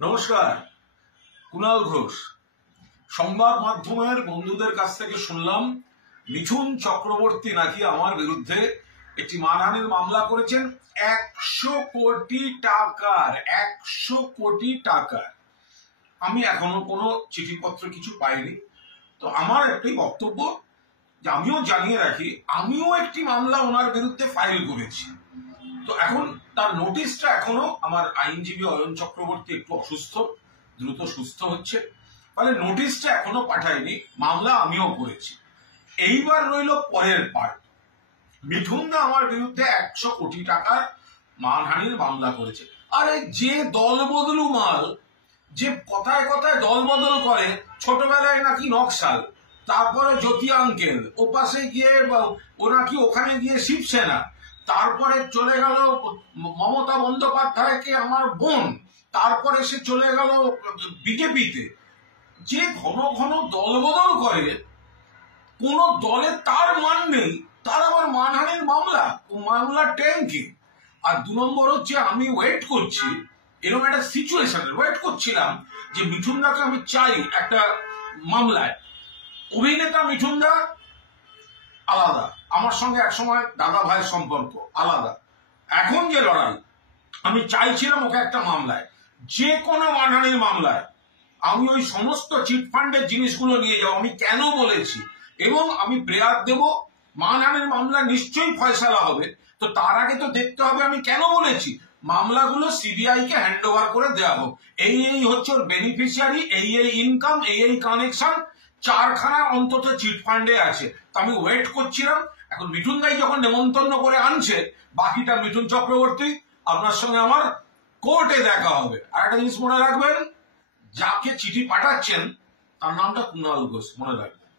নমস্কার, কুণাল ঘোষ। সংবাদ মাধ্যমের বন্ধুদের কাছ থেকে শুনলাম মিঠুন চক্রবর্তী নাকি আমার বিরুদ্ধে একটি মানহানির মামলা করেছেন 100 কোটি টাকার। 100 কোটি টাকার। আমি এখনো কোনো চিঠিপত্র কিছু পাইনি। তো আমার একটি বক্তব্য যে আমিও জানিয়ে রাখি, আমিও একটি মামলা ওনার বিরুদ্ধে ফাইল করেছি। তো এখন তার নোটিশটা এখনো আমার আইনজীবী অয়ন চক্রবর্তী একটু অসুস্থ, দ্রুত সুস্থ হচ্ছে, ফলে নোটিশটা এখনো পাঠায়নি। মামলা আমিও করেছি। এইবার রইল পরের পার্ট। মিঠুনদা আমার বিরুদ্ধে 100 কোটি টাকার মানহানির মামলা করেছে। আরে যে দল বদলু মাল, যে কথায় কথায় দল বদল করে, ছোটবেলায় নাকি নকশাল, তারপরে জ্যোতি আঙ্কেল, ও পাশে গিয়ে ও নাকি ওখানে গিয়ে শিবসেনা, তারপরে চলে গেল মমতা বন্দ্যোপাধ্যায়কে আমার বোন, তারপরে সে চলে গেল বিজেপিতে। যে ঘন ঘন দল বদল করে, কোন দলে তার মান নেই, তার আবার মানহানির মামলা, ও মামলা ট্যাঙ্কি। আর 2 নম্বর হচ্ছে, আমি ওয়েট করছি, এরকম একটা সিচুয়েশনে ওয়েট করছিলাম যে মিঠুনদাকে আমি চাই একটা মামলায়। অভিনেতা মিঠুনদা আলাদা, আমার সঙ্গে একসময় দাদা ভাইয়ের সম্পর্ক আলাদা। এখন যে লড়াই, আমি চাইছিলাম ওকে একটা মামলায়, যে কোনো মানহানির মামলায়। আমি ওই সমস্ত চিটফান্ডের জিনিসগুলো নিয়ে যাবো, আমি কেন বলেছি, এবং আমি প্রেয়ার দেব, মানহানির মামলা নিশ্চয়ই ফয়সালা হবে। তো তার আগে তো দেখতে হবে আমি কেন বলেছি। মামলাগুলো সিবিআই কে হ্যান্ড ওভার করে দেওয়া হোক। এই হচ্ছে ওর বেনিফিশিয়ারি, এই ইনকাম, এই কানেকশন, 4খানা অন্তত চিটফান্ডে আছে। তো আমি ওয়েট করছিলাম। এখন মিঠুন দাই যখন নেমন্তন্ন করে আনছে, বাকিটা মিঠুন চক্রবর্তী, আপনার সঙ্গে আমার কোর্টে দেখা হবে। আর একটা জিনিস মনে রাখবেন, যাকে চিঠি পাঠাচ্ছেন তার নামটা কুণাল ঘোষ, মনে রাখবেন।